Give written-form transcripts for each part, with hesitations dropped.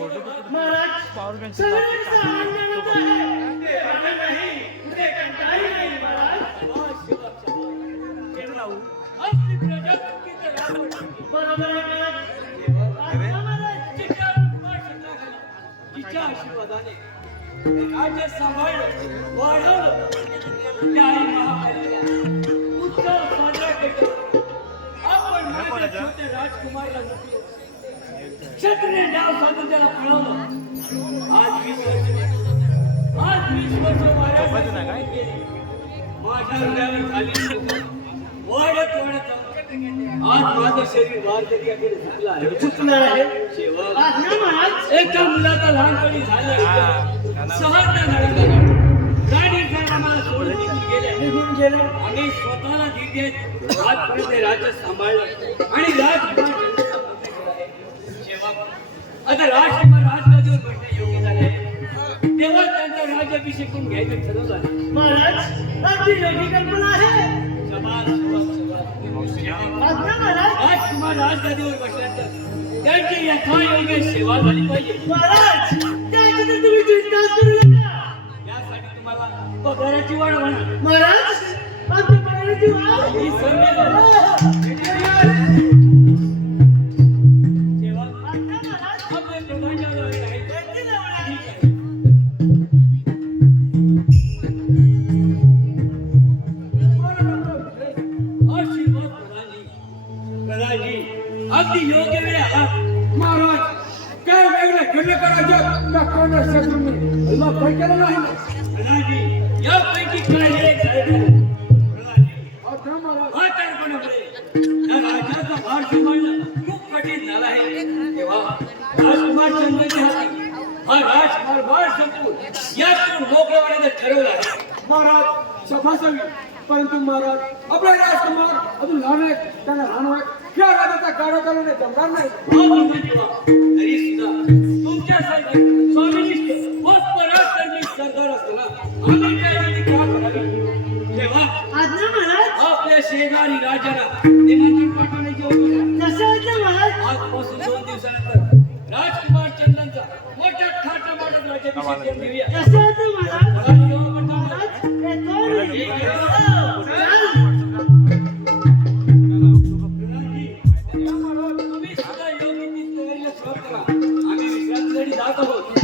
महाराज सगळ्यांचा आनंद आहे ते आनंद नाही कुठे काही नाही महाराज आपली प्रजा किती राहू बरोबर आहे महाराज तिच्या आशीर्वादाने राज्य सांभाळलं वाढवलं त्याही महाकालीला उत्सव साजरा केला आपण माझ्या छोट्या राजकुमारीला नोकरी क्षत्रिय नाव साधून त्याला पळवलं आज 20 वर्ष वाऱ्यासाठी गेली माझ्या हृदयावर झाली वाढत वाढत आज माझं शरीर वारकऱ्याकडे झुकलं आहे चुकणार आहे सेवक आज्ञा महाराज एका मुलाचा लहानपणी झालं सहज गाडी मला सोडून निघून गेले आणि स्वतःला धीर देत आजपर्यंत राज्य सांभाळलं आणि आता राजकुमार राजगादीवर बसणे योग्य झाले तेव्हा त्यांचा राज्याभिषेक करून घ्यायचं ठरवलं महाराज अगदी योग्य कल्पना आहे आज्ञा महाराज राजकुमार राजगादीवर बसल्यानंतर त्यांची यथायोग्य सेवा झाली पाहिजे महाराज त्याची तर तुम्ही चिंता करू नका यासाठी तुम्हाला पगाराची वाढ म्हणा महाराज आमच्या पगाराची वाढ ही संधी सेवा आज्ञा महाराज आपल्या प्रधानच्या जवळ आहे त्यांची जवळ आहे. आशीर्वाद प्रधानजी अगदी योग्य वेळ आहात महाराज काय वेगळं खंड करायचं का कोणा शत्रूंनी हल्ला भय केला नाही ना प्रधानजी यापैकी काही एक झाले आता महाराज म्हातारपणामुळे या राज्याचा भार सांभाळणं खूप कठीण झालं आहे तेव्हा राजकुमार चंद्राच्या हाती हा राजकुमार भार संपवून यातून मोकळं होण्याचं ठरवलं आहे महाराज सभासवी परंतु महाराज आपला राजकुमार अजून लहान आहेत त्यांना लहान आहेत या राजाचा गाडा चालवणे जमणार नाही तरी सुद्धा तुमच्यासारखे स्वामिनिष्ठ व पराक्रमी सरदार असताना आम्ही त्यासाठी का करावी तेव्हा आज्ञा महाराज आपल्या शेजारी राजाला निमंत्रण पाठवण्याची योजना कसं आज्ञा महाराज आजपासून 2 दिवसानंतर राजकुमार चंदनचा मोठ्या थाटामाटात राज्याभिषेक करून घेऊया कसं आज्ञा महाराज मला जेव्हा म्हणतो महाराज येतो मी. एक हो, चल. तुम्ही सुद्धा योग्य ती तयारीला सुरुवात करा आम्ही विश्रांतीसाठी जात आहोत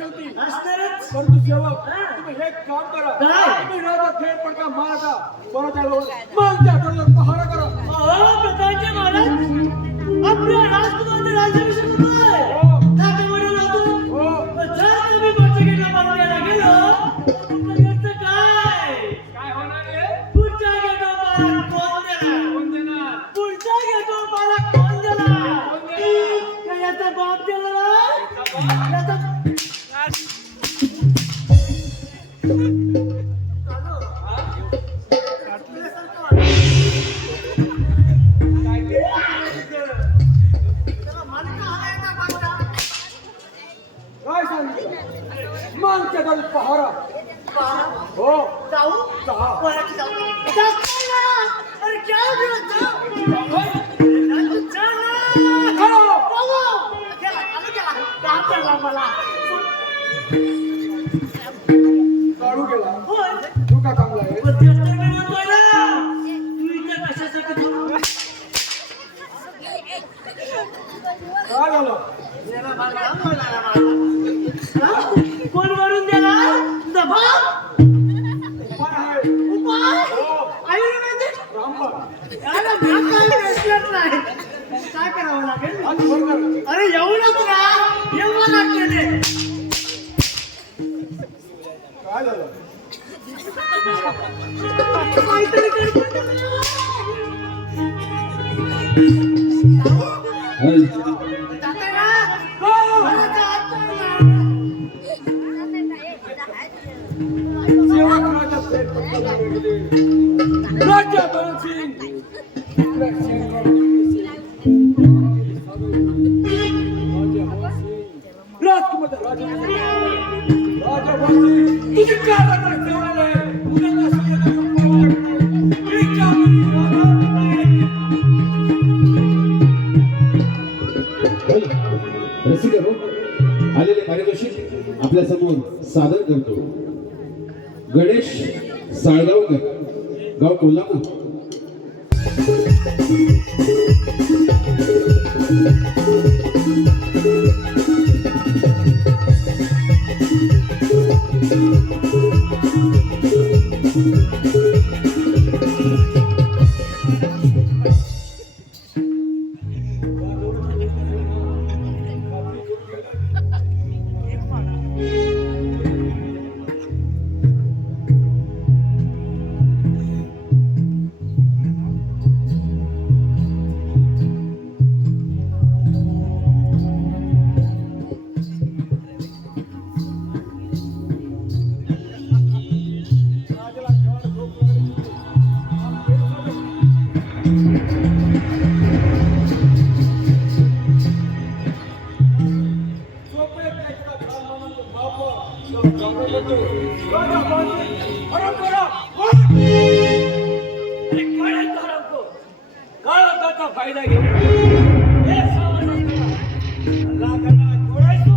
परंतु सेवक तुम्ही एक काम करा तुम्ही राजा फेर पडका मारा परत आलो मग त्या पहारा करा प्रधानजी महाराज आपल्या राजकुमाराचे राज्याभिषेक होतोय ताके म्हणून होतो जर तुम्ही बचकेला बनवायला गेलो तुमचं काय होणार आहे पुढच्या गेटवर कोण देणार कोण देणार पुढच्या गेटवर काय सांगितलं मागच्या गावी पहारा हो जाऊ चहा कोणाची जाऊ अरे क्या मला काढू गेला होय तू का चांगला आहे काय झालं कोण वरून दिला दबा उपाय आहे उपाय हो आयुर्वेदिक रामबाण याला भाग काय वेचलत नाही काय करावं लागेल आज बरोबर अरे एवढंच ना एवढं लागते ते काय झालं काहीतरी गडबड जाते ना मला जात सेवा करायचा प्रयत्न राज्य सिंग राजकुमार राजा तुझी काय सेवा आहे रसिक हो आलेले पारितोषिक आपल्या समोर सादर करतो गणेश साळगावकर गाव कोल्हापूर फायदा घेऊ हे सावध असताना अल्लाह करना जोडायचो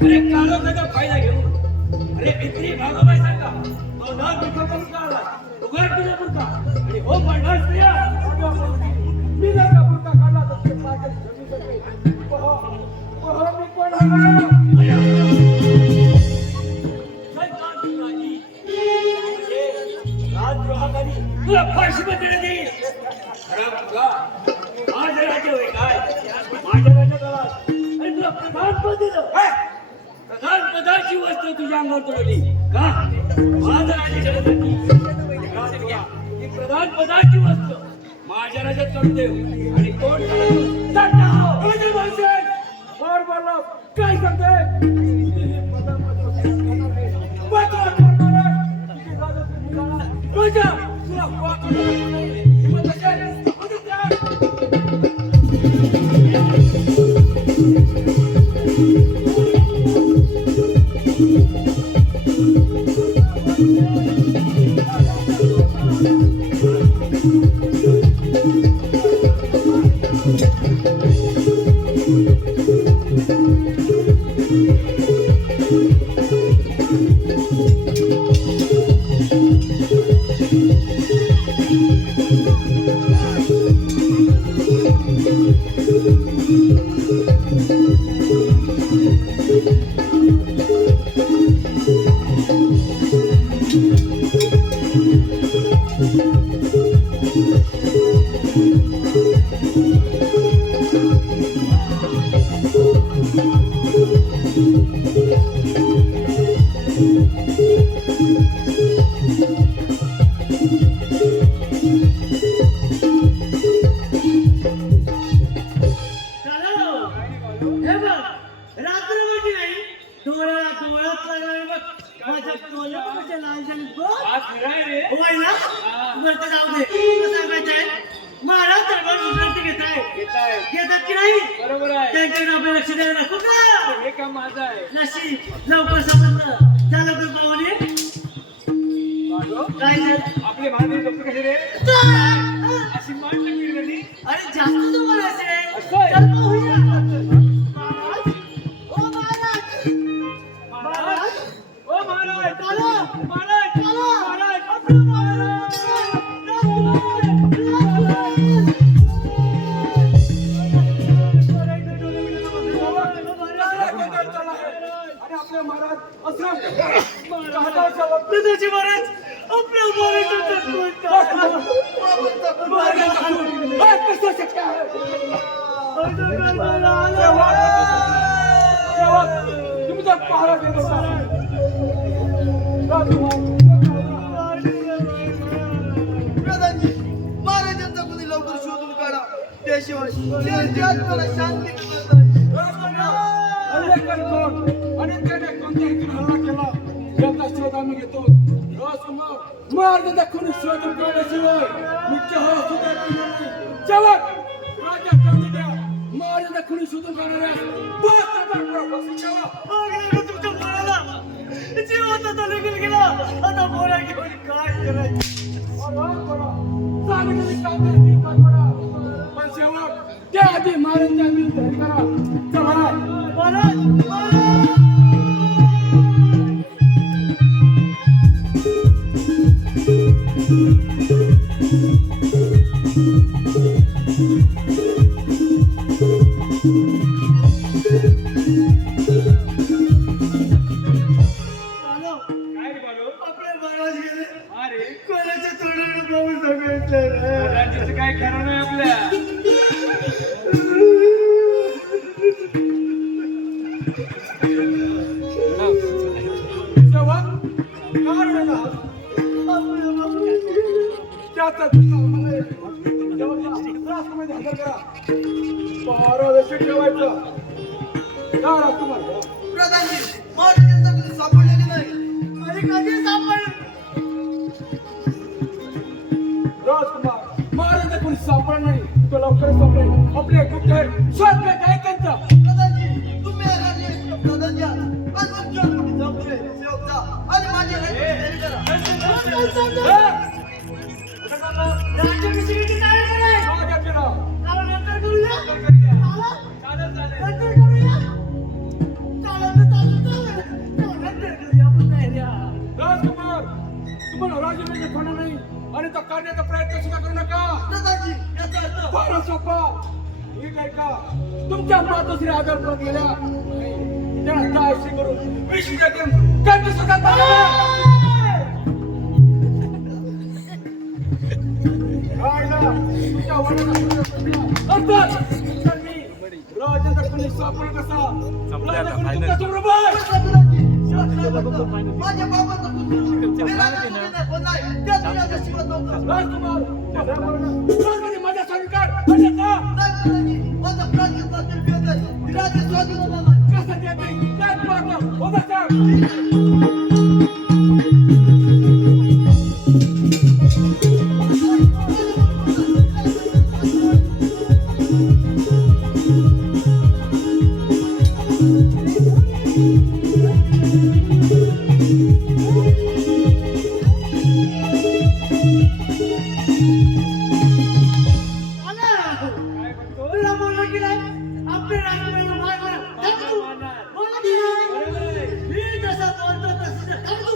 अरे काळोखाचा फायदा घेऊ अरे किती भागवाय सांगा तो नाग विकून काढला उघड तुझ्या पुरता आणि हो पडणार स्त्रिया मी जर का पुरता काढला तर ते पाकच जमी सके पहा मी कोण राजद्रोहाखाली तुला फाशी देण्यात येईल माझं राज्य होय काय माझ्या राज्यात आलास आणि तुला प्रधानपद दिलं प्रधानपदाची वस्त्र तुझ्या अंगावर तुडवली का माझं राज्य करण्यासाठी ही प्रधानपदाची वस्त्र माझ्या राज्यात करून देऊ आणि कोण फार बोलला काय सांगते जाऊ दे कसं सांगायचंय महाराज दरबार विश्रांती घेतात की नाही बरोबर आहे त्यांच्याकडे आपलं लक्ष द्यायला नको का हे काम माझं आहे नशीब लवकर समजलं त्या लवकर पाहुणे काय झालं आपले महादेव डॉक्टर कसे रे अशी मान टाकली कधी अरे जास्त तुम्हाला असेल असं आहे. चल पाहूया महाराज ओ महाराज महाराज ओ महाराज चला महाराज चला महाराज आपलं महाराज आणि आपले महाराज असं तुझ्याची महाराज आपल्या महाराज कसं शक्य आहे तुमचा पहारा देत होता प्रधानजी महाराजांचा कुणी लवकर शोधून काढा त्याशिवाय शेवटची आत्म्याला शांती मिळत नाही. हल्लेकर कोण आणि त्याने कोणत्या हेतून हल्ला केला याचा शोध आम्ही घेतो राजकुमार महाराजांचा कोणी शोधून काढल्याशिवाय मुख्य हो सुद्धा जवाब राजा कमी द्या महाराजांचा कोणी शोधून काढणाऱ्यास 5,000 बक्षीस ठेवा. तुमच्या पोराला जीवाचा तो निघून गेला आता पोरा घेऊन काय करायचं सांगितलेली कामे पार पडा पण शेवट त्याआधी महाराजांच्या विरुद्ध हे करा चला महाराज काय रे बाळू आपले महाराज गेले अरे कोणाच्या तोंडाने पाहू सांगितलं राज्याचं काय खरं नाही आपल्या तेव्हा कारण आहे ना त्याचा दुःख मला येतो. तेव्हा राष्ट्रमध्ये हजर करा 12 वर्ष ठेवायचं या राजकुमार प्रधानजी महाराजांचा कुणी सापडलेले नाही. अरे कधी सापड राजकुमार महाराज कोणी सापड नाही तो लवकर सापडेल आपले गुप्त शोध काय त्यांचा प्रधानजी तुम्ही राजे प्रधानजी आज तुमच्या कुणी जमले सेवक जा आणि माझे राज्य करा. राज्याभिषेकाची तयारी कराय आवाज आपल्याला कारण नंतर करूया करूया. चालेल चालेल. नंतर करूया चालेल नंतर करूया आपण तयाऱ्या राजकुमार तुम्हाला राजमेचे होणार नाही आणि तो करण्याचा प्रयत्न सुद्धा करू नका प्रधानजी याचा अर्थ फार सोपा ठीक आहे का तुमच्या मातोश्री आदर करून गेल्या त्यांना दायशी करून विष्णूच्या कंठ सुद्धा तुमच्या वडिलांना राजाचा कोणी सापड कसा तुमच्यासमोर माझ्या बाबाचा पुत्र नाही त्या दुनियाचा शिवत नव्हता. राजकुमार माझ्या संकट म्हणजे का नाही प्रधानजी माझा प्राण घेतला तरी बेद आहे. राज्य स्वाधीन होणार नाही. कसं देते काय पाहतो उभं कर तुला बोललो की नाही आपल्या राजकारणाला मार मार थांब तू बोललो की नाही मी जसा बोलतो तसं थांब तू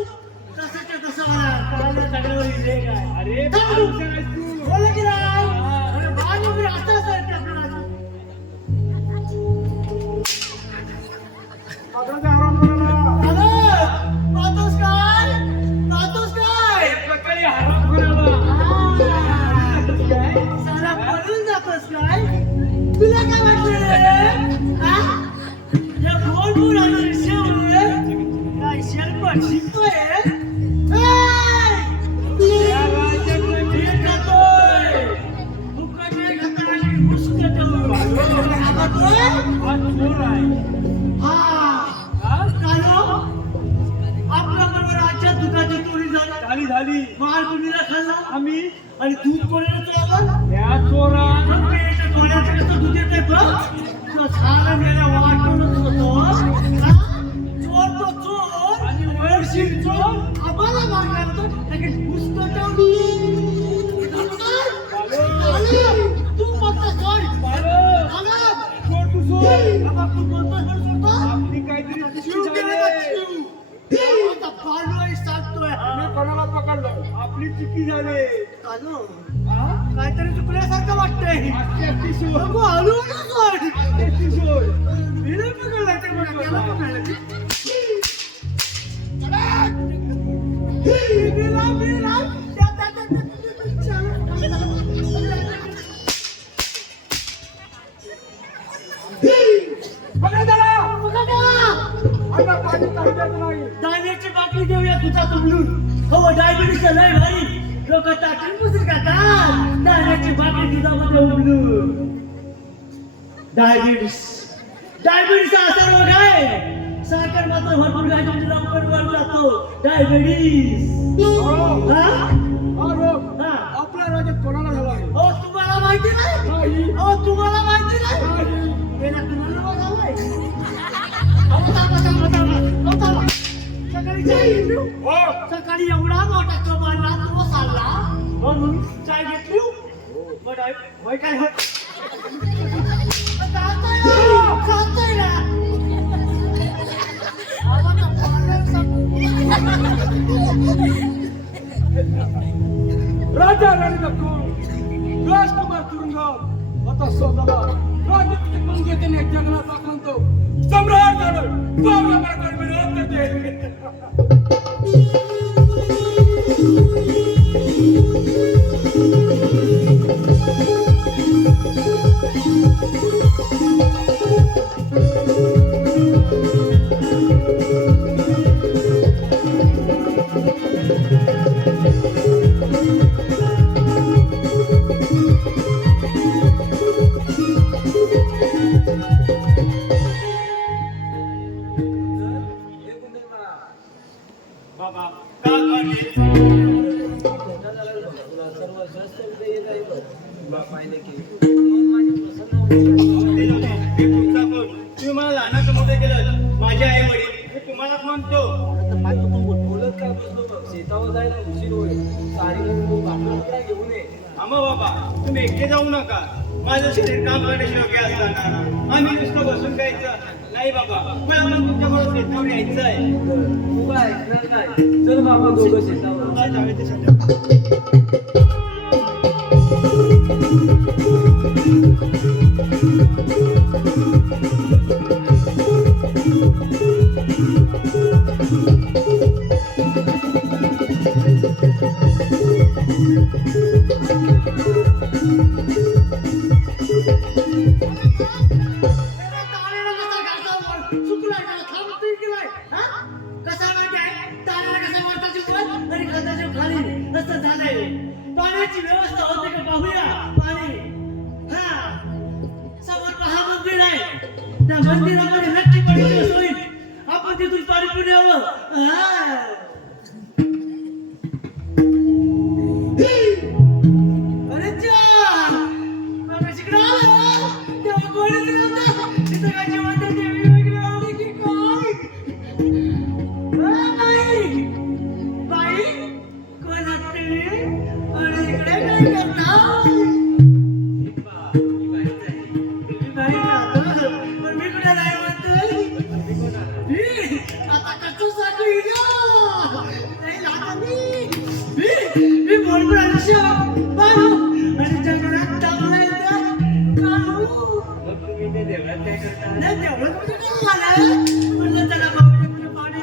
तसंच्या तसं मला काळ्या दगडावर लिहिले काय अरे थांब तू बोललो की नाही अरे बाण वगैरे असं असं आपलं राजू पत्राचा आराम करा अरे पाहतोस काय प्रकारे हराम करावा दूध कोणाला चोरलं? त्या चोरा आपल्या डोळ्याचं कसं दूध येतंय बघ. तो झाला मेला वाटूनच होतो. हा? चोर तो चोर आणि वळशील चोर आम्हाला मारला होतो. लगेच पुस्तक ठेवली. तू म्हणतो सोड. चोर तू सोड. बाबा तू म्हणतो सोड सोडतो. आपली काहीतरी शिव चुकी केलं का झाली. शिव? आता पाडलोय सांगतोय. मी कोणाला पकडलं? आपली चुकी झाली. कानो, हा? काहीतरी चुकल्यासारखं वाटतंय. आजची सोड. नको हलू नका सोड. आजची सोड. मी नाही पकडलं ते बघा, त्याला पकडलं मी. मी. पकडा त्याला. बघा ना. आता पाणी काढायचं नाही. दाण्याची बाटली देऊया तुझा तुमलून. हो डायबिटीस लय भारी. लोक टाकून पुसून खातात. दाण्याची बाटली दुधामध्ये उमलून. डायबिटीसचा असा रोग आहे. साखर मात्र भरपूर खायची लवकर वर जातो. डायबिटीस. हो. हा? हा रोग हा. आपल्या राज्यात कोणाला झाला आहे? हो तुम्हाला माहिती नाही? नाही. हो तुम्हाला माहिती नाही? नाही. गेला तुम्हाला बघावंय. अहो, थांबा. सकाळी चाय घेतली. हो. सकाळी एवढा मोठा कप आणला तो खाल्ला म्हणून चाय घेतली. बट होय काय होय खातोय ना. आवाज राजा राणीचा खून राजकुमार तुरुंगात आता स्वतःला राजकीय पंचायतीने जंगलात दाखवतो. सम्राट झालं. पावला प्रकार विरोध करते. बाबा का काढले? तुम्ही मला लहानाचं मोठं केलं. माझे आई वडील मी तुम्हालाच म्हणतो. बोलत काय बसलो शेतावर जायला उशीर होईल. साडी काय घेऊन ये. आम्हा बाबा तुम्ही एकटे जाऊ नका. माझं शरीर काम करण्याशिवाय असताना आम्ही नुसतं बसून खायचं नाही बाबा. मला पण तुमच्याबरोबर शेतावर यायचं आहे. तू काय ऐकणार काय? चल बाबा दोघं शेतावर. मला जावे ते सध्या. पाण्याची व्यवस्था होते का पाहूया. पाणी हा समोर पहा मंदिर आहे. त्या मंदिरामध्ये नक्की पाणी होईल. आपण तिथून पाणी पिऊन यावं. अरे बघा शिकडं आलं. तेव्हा कोणीच नव्हतं. तिथं काय जेवण देवी वगैरे आली की काय? बाई कोण असते? आणि इकडे काय करता? नाही ना. पण मी कुठे नाही म्हणतोय. आता कसं सांगू हिला? नाही लागा मी बोलतो आयुष्य बाळू आणि जंगलात टाकला येतं काळू. नाही तेवढं कुठे आलं. म्हणलं त्याला बाबा पाणी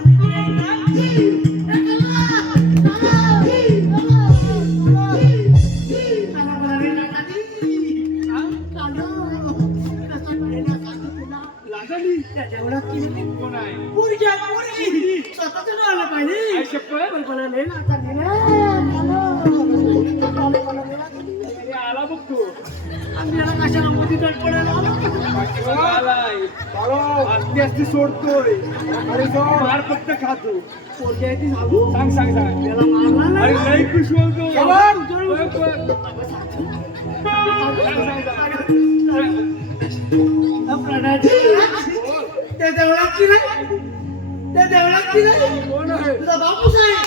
जेवढा कोण आहे? पोरगी स्वतःच आला पाहिजे. आला बघ तू. कशाला मोठी तडपडायला असली असली सोडतोय. अरे मार फक्त खातो. पोरगी आहे ती सांगू. सांग त्याला मारला अरे नाही. लई खुश होतो. जवळ त्या देवळात की नाही त्या देवळात की नाही कोण आहे? तुझा बापूस आहे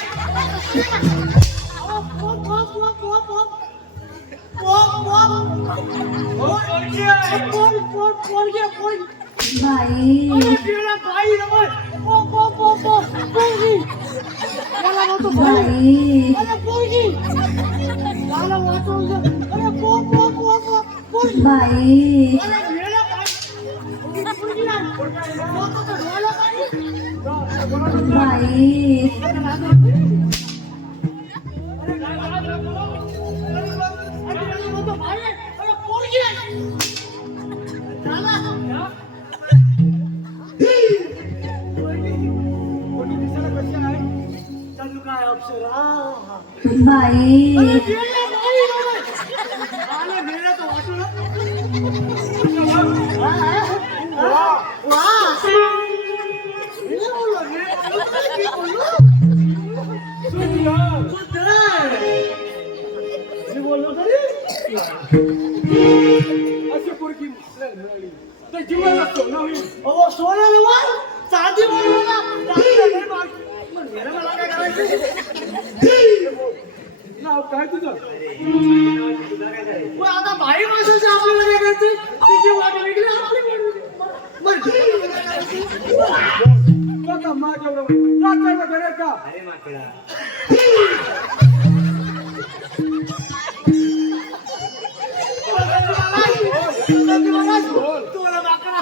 बाई बाई बाई बाई कोणी दिसायला कशी आहे? काय अप्सरा बाई अशी पोरगी मिळाली तर जीवन असतो ना होईल. नाव काय तुझं? आता बाई माणसाचं आपल्याला काय करायचं तिची वाट वेगळी आपली वाट वेगळी. बघा माझ्या बरोबर रात्र घरे का तुम्हाला माकडा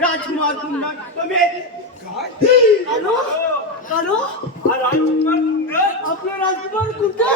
राजकुमार आपलं राजकुमार कुठे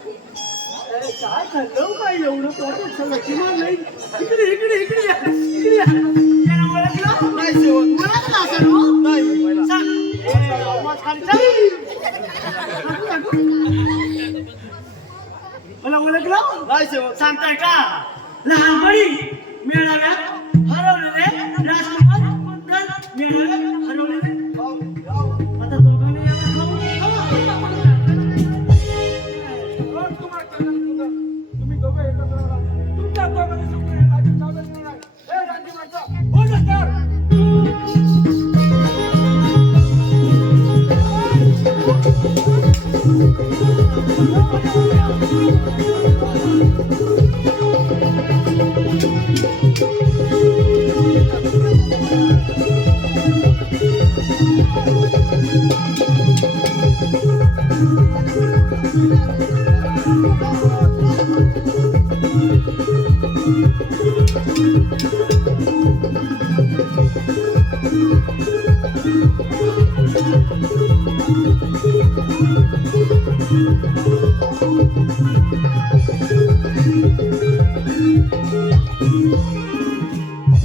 काय खाल्लं काय एवढं पोटात सगळं किमान नाही इकडे इकडे इकडे या, इकडे या. याला ओळखलं? ओळखलं असेल हो? सांग. आवाज खाली सांग. मला ओळखलं? सांगताय का लहानपणी मेळाव्यात हरवलेले राजकुमार कुंदन मेळाव्यात हरवलेले आता दोघांनी याला तुम्ही दोघं एकत्र राहा. तुमच्या दोघांनी सुटले हे राज्य चालत नाही. हे राज्य माझं हो नसणार.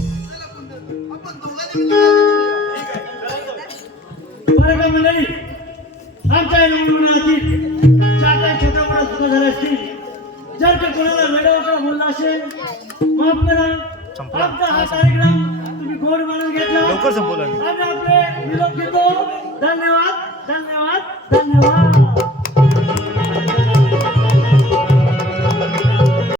आपण दोघांनी बरं का मंडळी आमच्या निवडणुकीत ज्या काही छोट्या मोठ्या चुका झाल्या असतील जर का कोणाला वेळेवर बोलला असेल माफ करा आमचा हा कार्यक्रम तुम्ही गोड मानून घेतला लवकर संपवला आम्ही आपले निरोप घेतो धन्यवाद.